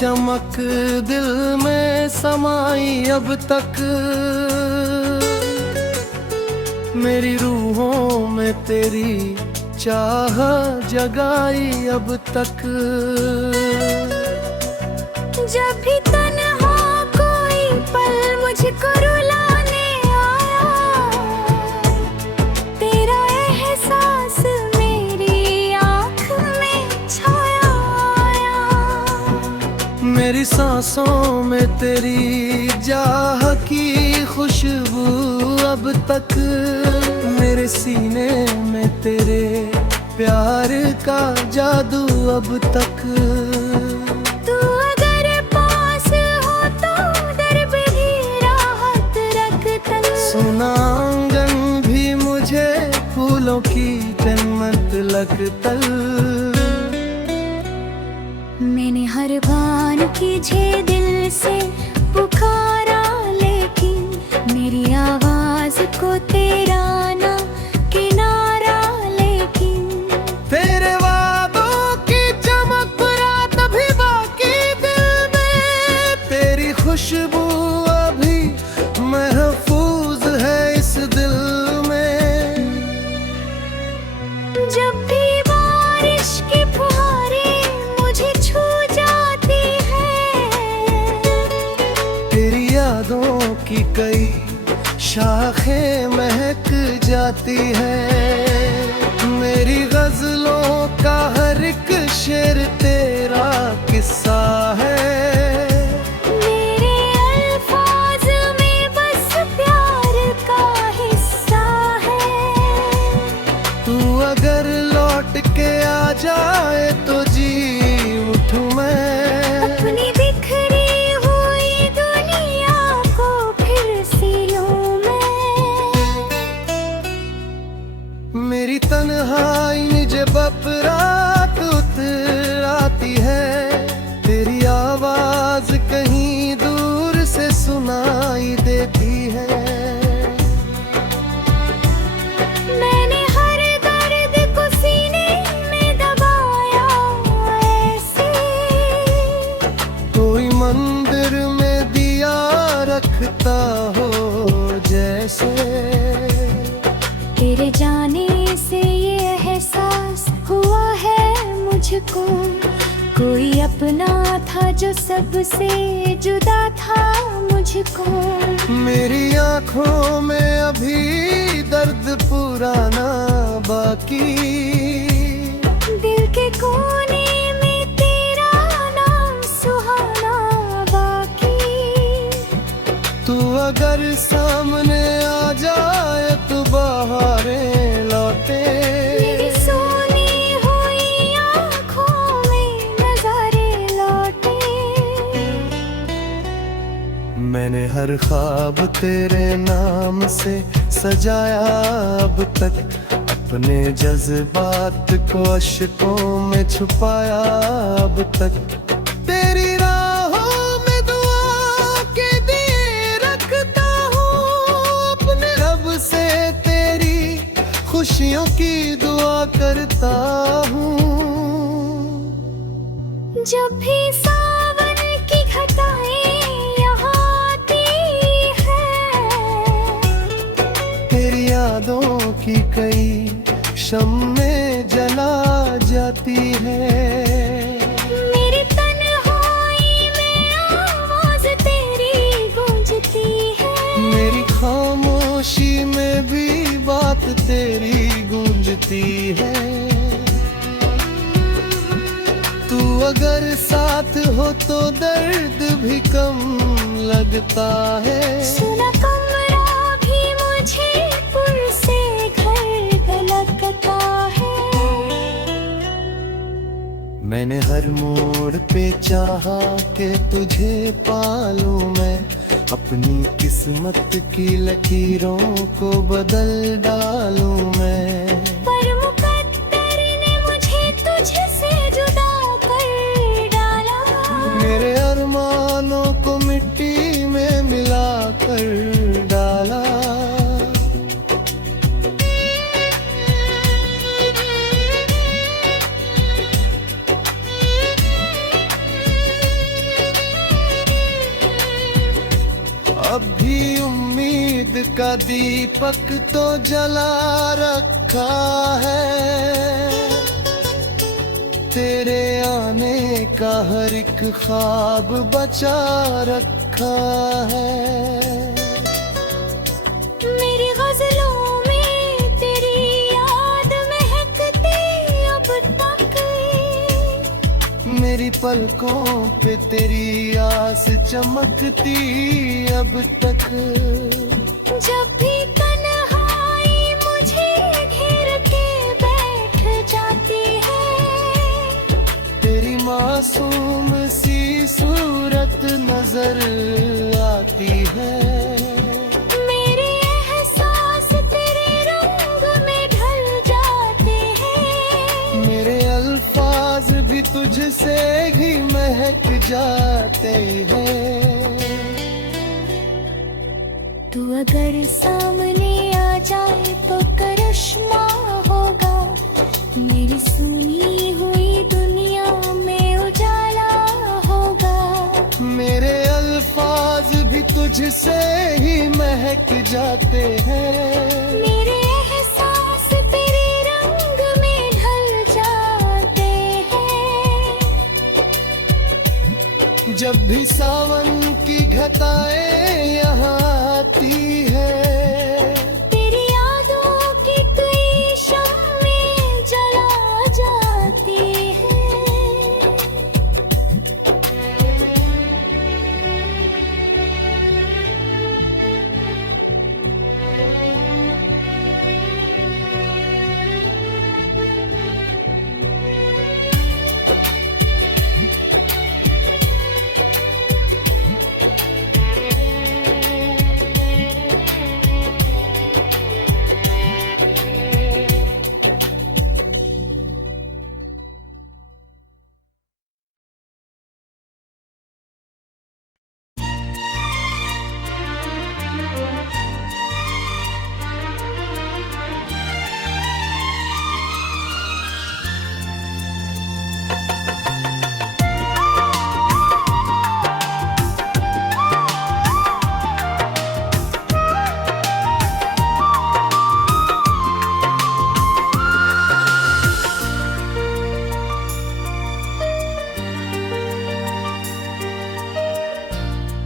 चमक दिल में समाई अब तक, मेरी रूहों में तेरी चाह जगाई अब तक। जब भी तन्हा कोई पल मुझको रुलाने आया, तेरा एहसास मेरी आँख में छाया आया। मेरी सांसों में तेरी जाह की खुशबू अब तक, मेरे सीने में तेरे प्यार का जादू अब तक। तू अगर पास हो तो दर पे भी राहत रखता। सुना आंगन भी मुझे फूलों की जन्नत लगता। मैंने हर बार तुझे दिल से पुकारा, लेकिन मेरी आवाज को तेरा ना किनारा। लेकिन तेरे वादों की चमक रात भी बाकी दिल में, तेरी खुशबू अभी महफूज है इस दिल में। जब भी बारिश की फुहारें मुझे छू जाती है, तेरी यादों की कई शाखें महक जाती है। मेरी गजलों का हर एक शेर तेरा किस्सा है। मेरे अल्फाज में बस प्यार का हिस्सा है। तू अगर लौट के आ जाए तो जी उठूं मैं, अपनी बिखरी हुई दुनिया को फिर सिलूं मैं। मेरी तन्हाई जब रात उतर आती है, तेरी आवाज कहीं दूर से सुनाई देती है। मैंने हर दर्द को सीने में दबाया ऐसे, कोई मंदिर में दिया रखता हो जैसे। तेरे जाने से ये एहसास हुआ है मुझको, कोई अपना था जो सबसे जुदा था मुझको। मेरी आंखों में अभी दर्द पुराना बाकी, दिल के कोने में तेरा नाम सुहाना बाकी। तू अगर सामने आ जाए तो बहारें लौटे। मेरी सोनी हुई आँखों में नजारे लौटे। मैंने हर ख्वाब तेरे नाम से सजाया अब तक, अपने जज्बात को अश्कों में छुपाया अब तक। तेरी राहों में दुआ के दिए रखता हूँ, अपने रब से तेरी खुशियों की दुआ करता हूँ। जब भी सावन की घटाएं यहाँ आती है, तेरी यादों की कई शम्में जला जाती है। मेरी तन्हाई में आवाज तेरी गूंजती है। मेरी खामोशी में भी बात तेरी गूंजती है। तू अगर साथ हो तो दर्द भी कम लगता है। सुना कमरा भी मुझे पुरसे घर लगता है। मैंने हर मोड़ पे चाहा कि तुझे पालूं मैं, अपनी किस्मत की लकीरों को बदल डालूं मैं। पर मुकद्दर ने मुझे तुझसे जुदा कर डाला। मेरे अरमानों को मिट्टी में मिला कर डाला। अब भी उम्मीद का दीपक तो जला रखा है, तेरे आने का हर एक ख्वाब बचा रखा है। मेरी गजलों में तेरी याद महकती अब तक, मेरी पलकों पे तेरी आस चमकती अब तक। जब भी तन्हाई मुझे घेर के बैठ जाती है, तेरी मासूम सी सूरत नजर आती है। मेरे एहसास तेरे रंग में ढल जाते हैं, मेरे अल्फाज भी तुझसे ही महक जाते हैं। तू अगर सामने आ जाए तो करिश्मा होगा, मेरी सुनी हुई दुनिया में उजाला होगा। मेरे अल्फाज भी तुझसे ही महक जाते हैं, मेरे एहसास तेरे रंग में ढल जाते हैं। जब भी सावन की घटाएं यहाँ आती है, तेरी यादों की कई शम्में जला जाती हैं।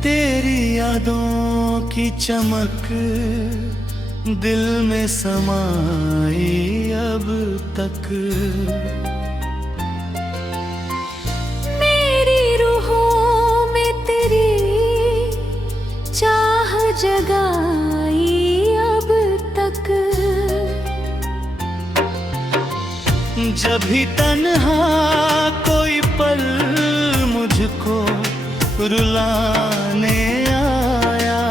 तेरी यादों की चमक दिल में समाई अब तक। मेरी रूहों में तेरी चाह जगाई अब तक। जब भी तन्हा कोई पल मुझको रुलाने आया,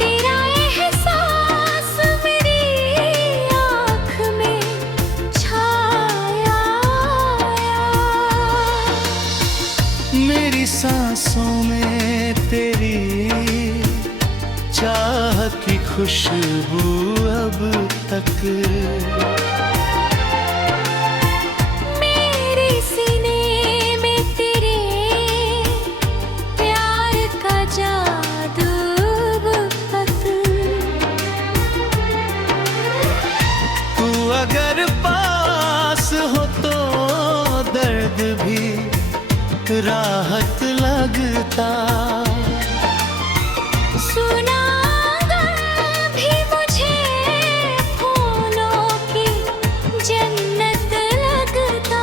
तेरा एहसास मेरी आँख में छाया आया। मेरी सांसों में तेरी चाह की खुशबू अब तक। मेरे सीने में तेरे प्यार का जादू अब तक। तू अगर पास हो तो दर्द भी राहत लगता। सुना भी मुझे फूलों की जन्नत लगता।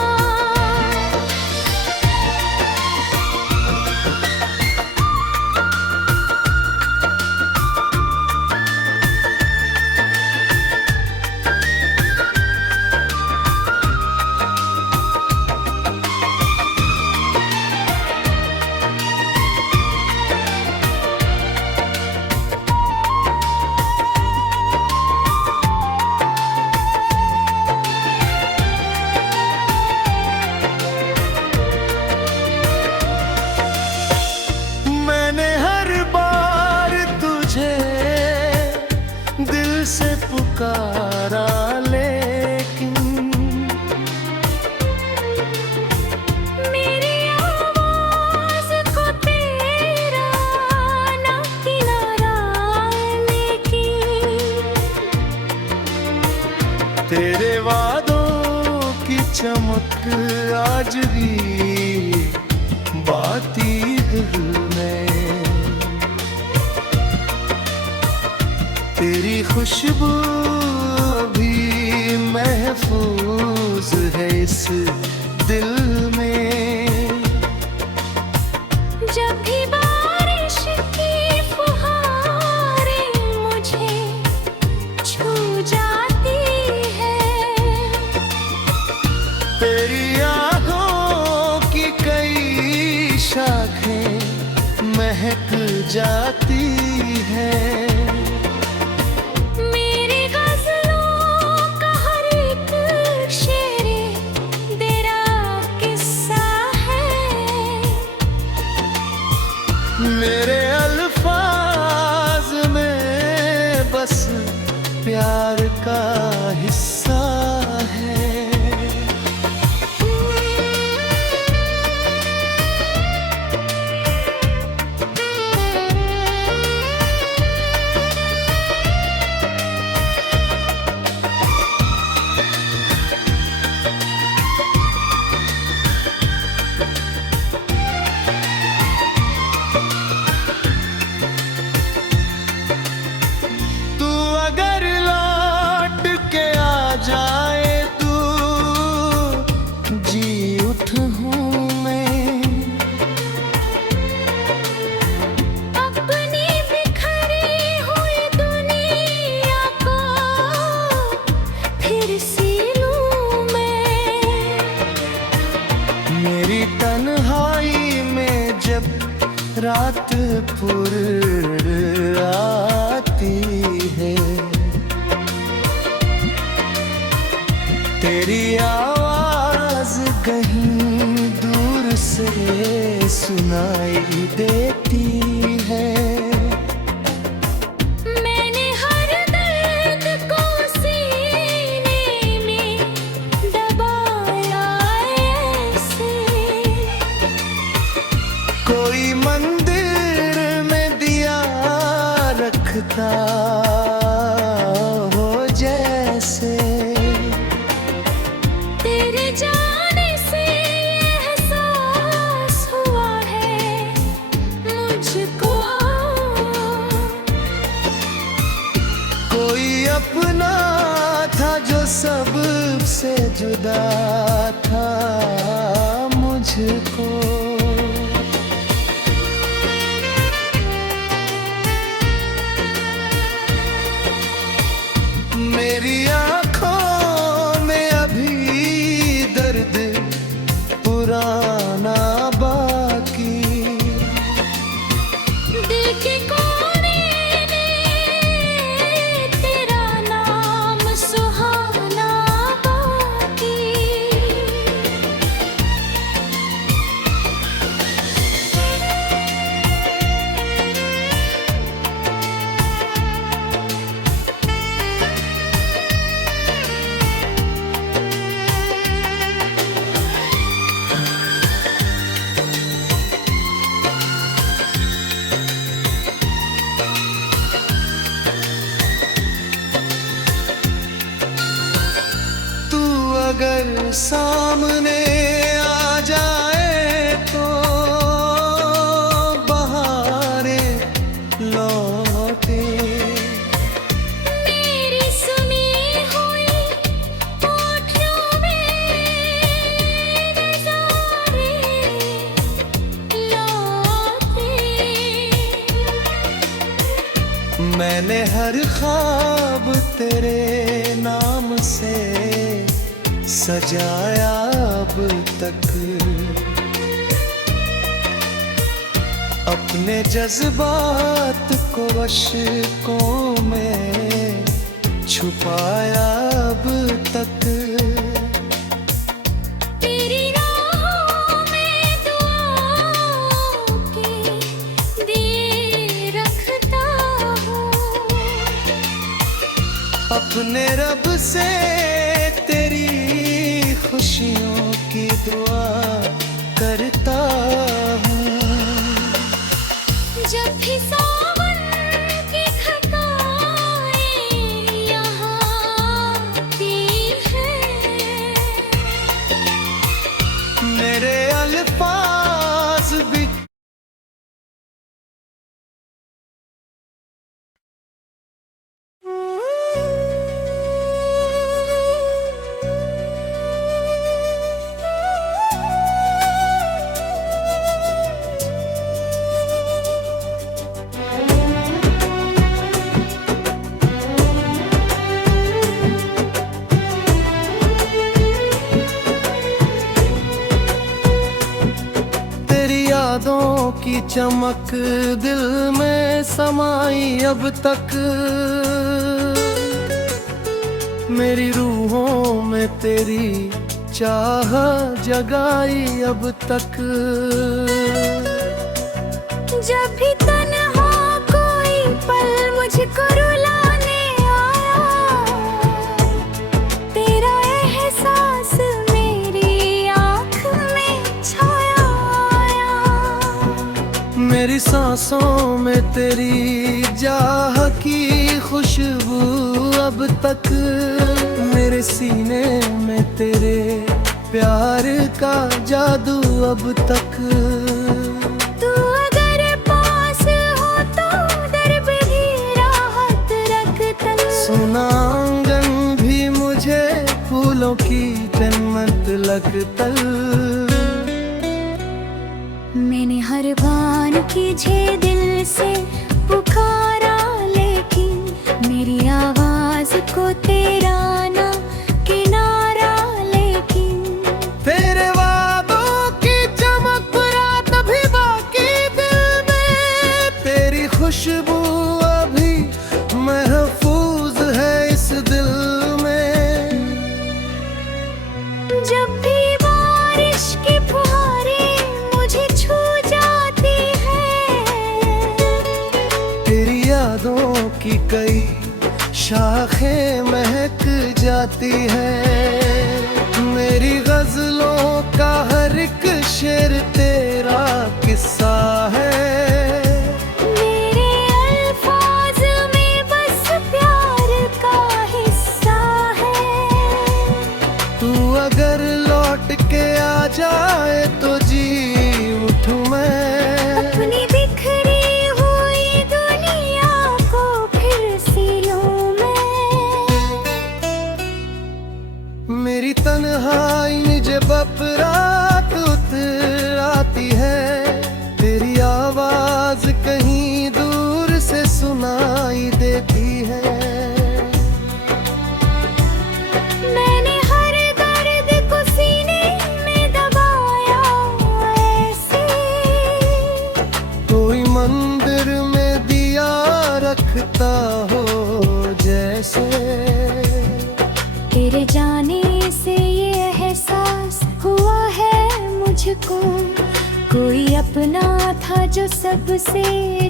चमक आज भी बाती दिल में। तेरी खुशबू भी महफूज है इस दिल में। जब भी बारिश की फुहारें मुझे छू जाती है, तेरी आँखों की कई शाखें महक जाती है। मेरी गज़लों का हर एक शेर तेरा किस्सा है। मेरे अल्फाज में बस प्यार का हिस्सा है। तू अगर लौट के आ जाए तू जी उठूं मैं। अपनी बिखरी हुई दुनिया को फिर सी लूं मैं। मेरी तन्हाई में जब रात पुर आती है, तेरी आवाज कहीं दूर से सुनाई देती है। मैंने हर दर्द को सीने में दबाया ऐसे, कोई मंदिर में दिया रखता हो जैसे। तेरे जाने से एहसास हुआ है मुझको। कोई अपना था जो सबसे जुदा था मुझको। मेरी आँखों में अभी दर्द पुराना बाकी। दिल के कोने में तेरा नाम सुहाना बाकी। तू अगर सामने आ जाए तो बहारें लौटे। मेरी सुनी हुई होठों में नज़ारे लौटे। मैंने हर ख्वाब तेरे नाम से सजाया अब तक। अपने जज्बात को अश्कों में छुपाया अब तक। तेरी राहों में दुआओं के दिए रखता हूँ। अपने रब से तेरी खुशियों की दुआ करता हूँ। जब भी सावन की घटाएं यहाँ आती हैं, चमक दिल में समाई अब तक, मेरी रूहों में तेरी चाह जगाई अब तक। जब भी तन्हा कोई पल मुझको रुलाने आया, तेरा एहसास मेरी आँख में छाया आया। मेरी सांसों में तेरी जाह की खुशबू अब तक, मेरे सीने में तेरे प्यार का जादू अब तक। तू अगर पास हो तो दर पे भी राहत रखता, सुना आंगन भी मुझे फूलों की जन्नत लगता। मैंने हर बार तुझे दिल से पुकारा, लेकिन मेरी आवाज को तेरा ना किनारा। लेकिन तेरे वादों की चमक रात भी बाकी दिल में, तेरी खुशबू अभी महफूज है इस दिल में। जब भी बारिश की फुहारें मुझे छू जाती है, तेरी यादों की कई शाखें महक जाती है। मेरी गजलों का हर एक शेर तेरा किस्सा है। मेरे अल्फाज में बस प्यार का हिस्सा है। तू अगर लौट के आ जाए तो जी उठूं मैं, अपनी बिखरी हुई दुनिया को फिर सिलूं मैं। मेरी तन्हाई जब रात उतर आती है, तेरी आवाज कहीं दूर से सुनाई देती है। मैंने हर दर्द को सीने में दबाया ऐसे, कोई मंदिर में दिया रखता हो जैसे। तेरे जाने से ये एहसास हुआ है मुझको, कोई अपना था जो सबसे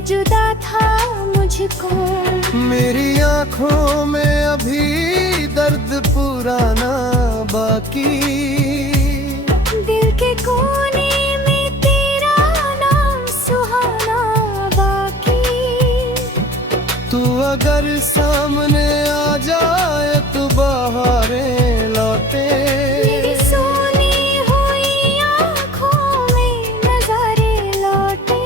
जुदा था मुझको। मेरी आंखों में अभी दर्द पुराना बाकी, दिल के कोने में तेरा नाम सुहाना बाकी। तू अगर सामने आ जाए तो बहारें लौटे, मेरी सोनी हुई आँखों में नजारे लौटे।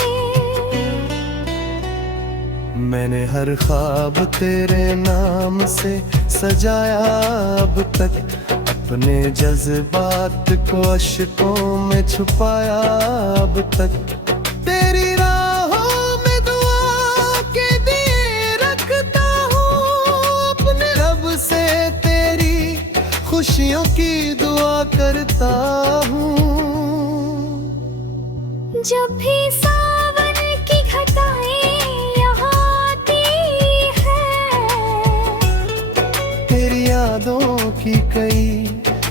मैंने हर ख्वाब तेरे नाम से सजाया अब तक, अपने जज्बात को अश्कों में छुपाया अब तक। तेरी राहों में दुआ के दिए रखता हूँ, अपने रब से तेरी खुशियों की दुआ करता हूँ। जब भी सावन की घटाएं यहाँ आती है, तेरी यादों की कई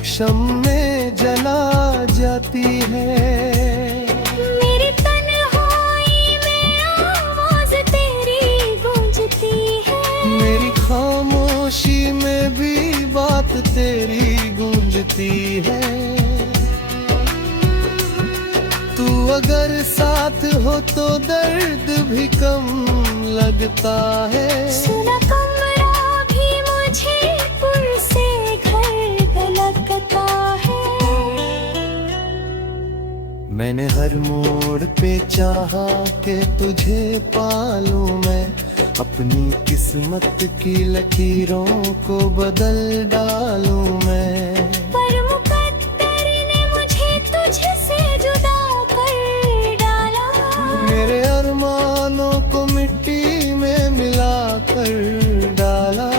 शम्में जला जाती है। मेरी तन्हाई में आवाज तेरी गूंजती है। मेरी खामोशी में भी बात तेरी गूंजती है। तू अगर साथ हो तो दर्द भी कम लगता है। सुना कमरा भी मुझे पुरसे घर लगता है। मैंने हर मोड़ पे चाहा कि तुझे पालूं मैं, अपनी किस्मत की लकीरों को बदल डालूं मैं। पर मुकद्दर ने मुझे तुझसे जुदा कर डाला। मेरे अरमानों को मिट्टी में मिला कर डाला।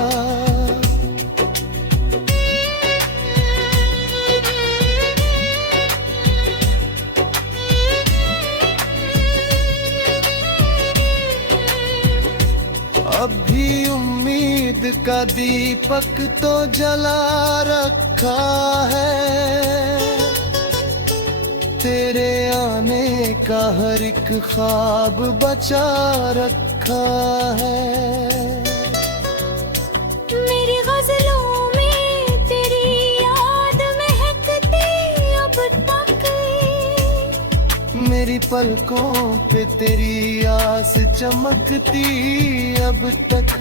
अब भी उम्मीद का दीपक तो जला रखा है। तेरे आने का हर एक ख्वाब बचा रखा है। मेरी गजलों में तेरी याद महकती अब तक, मेरी पलकों पे तेरी आस चमकती अब तक।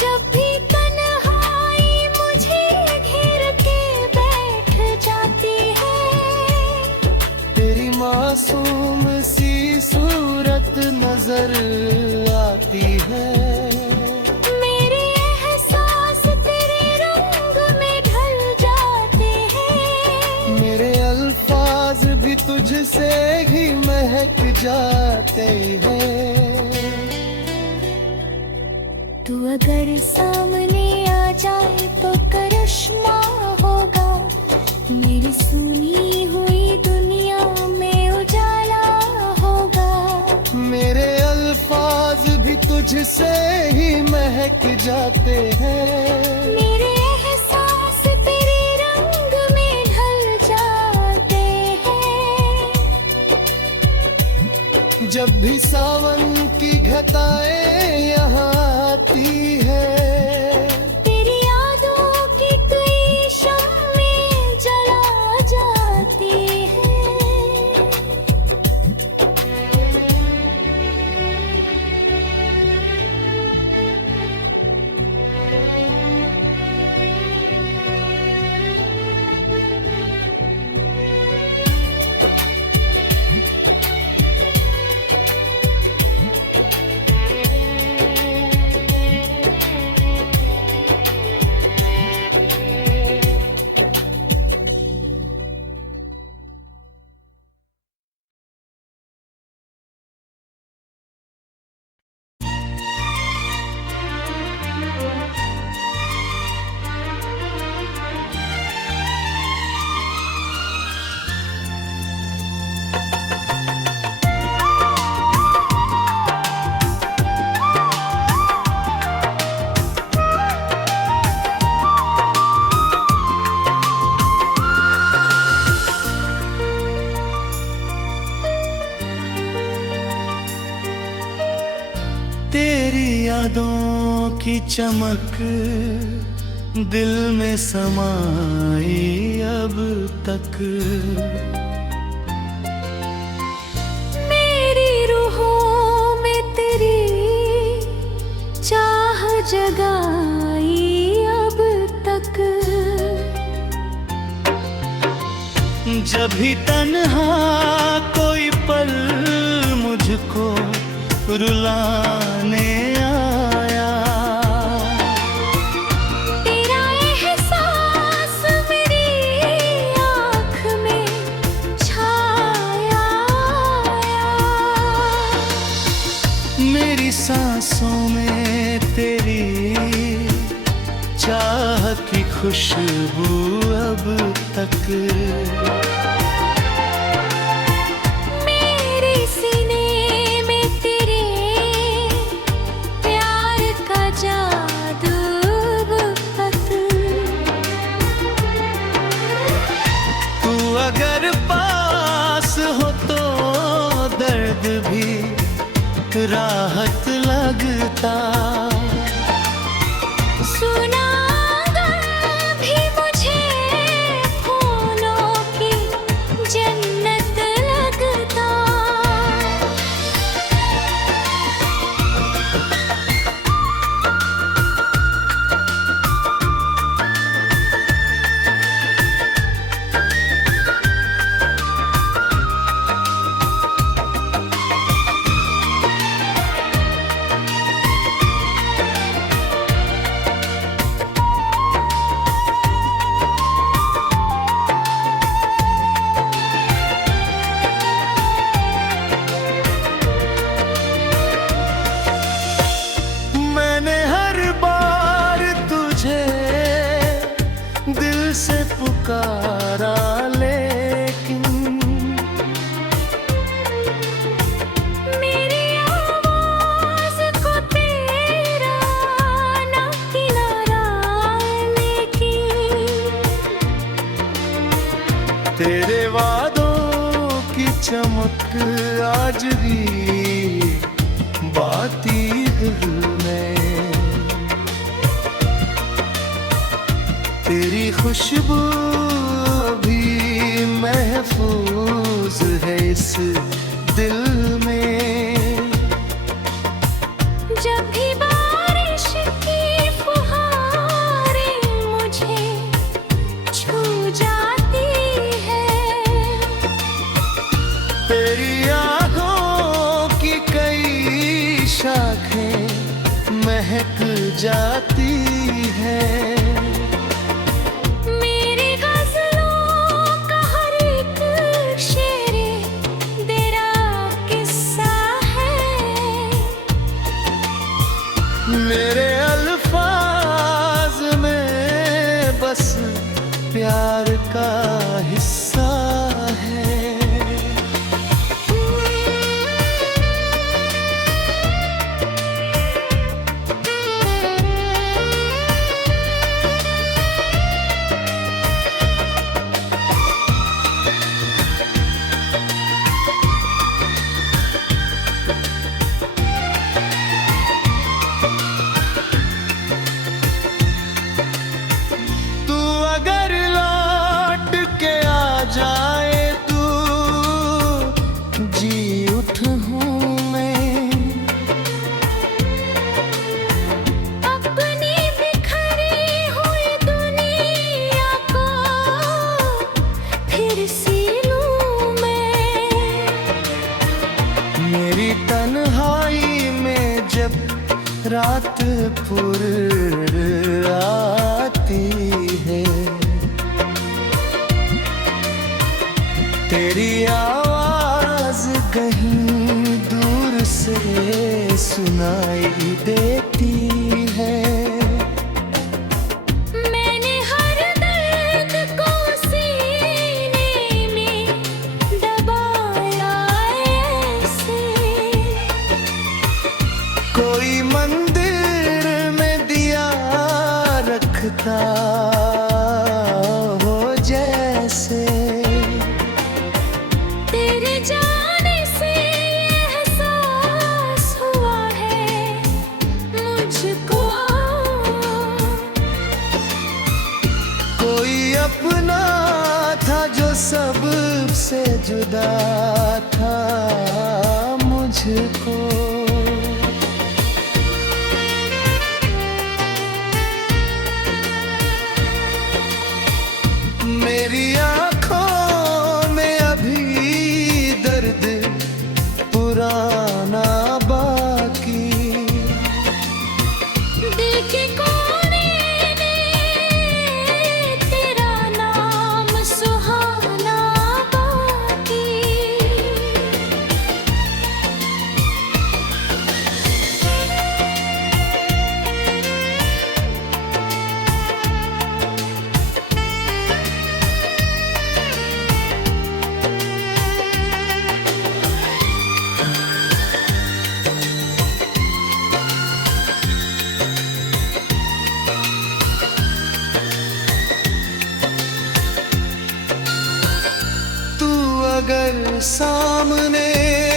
जब भी तन्हाई मुझे घेर के बैठ जाती है, तेरी मासूम सी सूरत नजर आती है। मेरे एहसास तेरे रंग में ढल जाते हैं, मेरे अल्फाज भी तुझसे ही महक जाते हैं। तू अगर सामने आ जाए तो करिश्मा होगा, मेरी सुनी हुई दुनिया में उजाला होगा। मेरे अल्फाज भी तुझसे ही महक जाते हैं। मेरे एहसास तेरे रंग में ढल जाते हैं। जब भी सावन की घटाएं यहाँ आती है, तेरी यादों की कई शम्में जला जाती हैं। तेरी यादों की चमक दिल में समाई अब तक। मेरी रूहों में तेरी चाह जगाई अब तक। जब भी तन्हा कोई पल मुझको रुलाने आया, तेरा एहसास मेरी आँख में छाया आया। मेरी सांसों में तेरी चाह की खुशबू अब तक। मेरे सीने में तेरे प्यार का जादू अब तक। तू अगर पास हो तो दर्द भी राहत लगता। सुना भी मुझे फूलों की जन्नत लगता। चमक आज भी बाती दिल में। तेरी खुशबू भी महफूज है इस दिल में। जब भी बारिश की फुहारें मुझे छू जाती है, तेरी आँखों की कई शाखें महक जाती है। मेरी गज़लों का हर एक शेर तेरा किस्सा है। मेरे अल्फाज में बस प्यार का हिस्सा है। तू अगर लौट के आ जाए तू जी उठूं मैं। अपनी बिखरी हुई दुनिया को फिर सी लूं मैं। मेरी तन्हाई में जब रात पुर आती है, तेरी आवाज कहीं दूर से सुनाई देती है। मैंने हर दर्द को सीने में दबाया ऐसे, कोई मंदिर में दिया रखता हो जैसे। तेरे जाने से एहसास हुआ है मुझको। कोई अपना था जो सबसे जुदा था मुझको। मेरी आँखों में अभी दर्द पुराना बाकी। दिल के कोने में तेरा नाम सुहाना बाकी। तू अगर सामने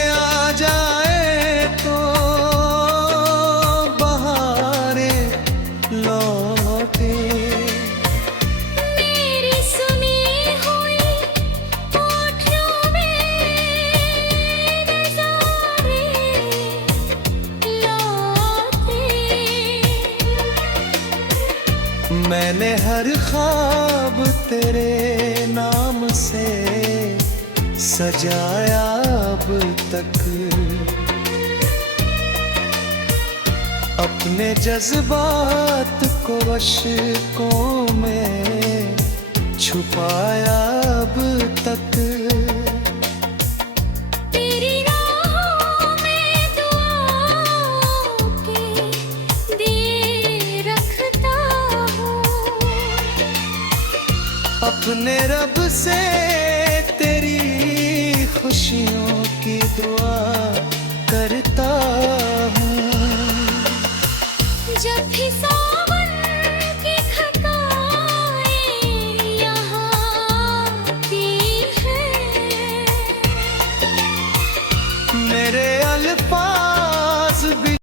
आ जाए तो बहारें लौटे। मेरी सुनी हुई होठों में नज़ारे लौटे। मैंने हर ख्वाब तेरे नाम से सजाया अब तक। अपने जज्बात को अश्कों में छुपाया अब तक। तेरी राहों में दुआओं के दिए रखता हूँ। अपने रब से तेरी खुशियों की दुआ करता हूँ। जब भी सावन की घटाएं यहाँ आती हैं, वफा